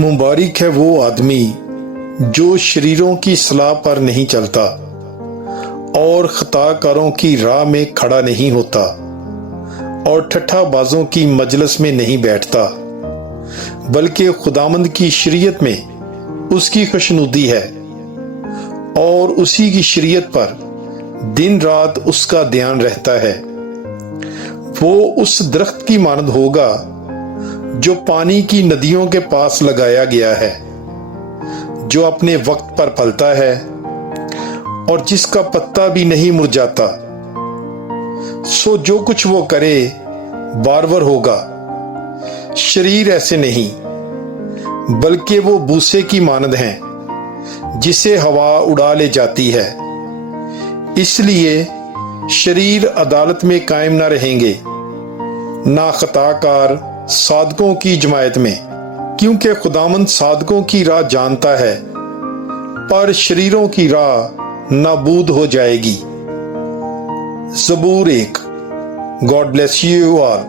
मुबारक है वो आदमी जो शरीरों की सलाह पर नहीं चलता और खताकारों की राह में खड़ा नहीं होता और ठट्ठाबाजों की मजलिस में नहीं बैठता, बल्कि खुदामंद की शरीयत में उसकी खुशनुदी है और उसी की शरीयत पर दिन रात उसका ध्यान रहता है। वो उस दरख्त की मानद होगा जो पानी की नदियों के पास लगाया गया है, जो अपने वक्त पर फलता है और जिसका पत्ता भी नहीं मुरझाता। सो जो कुछ वो करे बारवर होगा। शरीर ऐसे नहीं, बल्कि वो बूसे की मानद हैं जिसे हवा उड़ा ले जाती है। इसलिए शरीर अदालत में कायम ना रहेंगे, ना खताकार सादकों की जमायत में, क्योंकि खुदामंद सादकों की राह जानता है, पर शरीरों की राह नाबूद हो जाएगी। ज़बूर 1। God bless you all.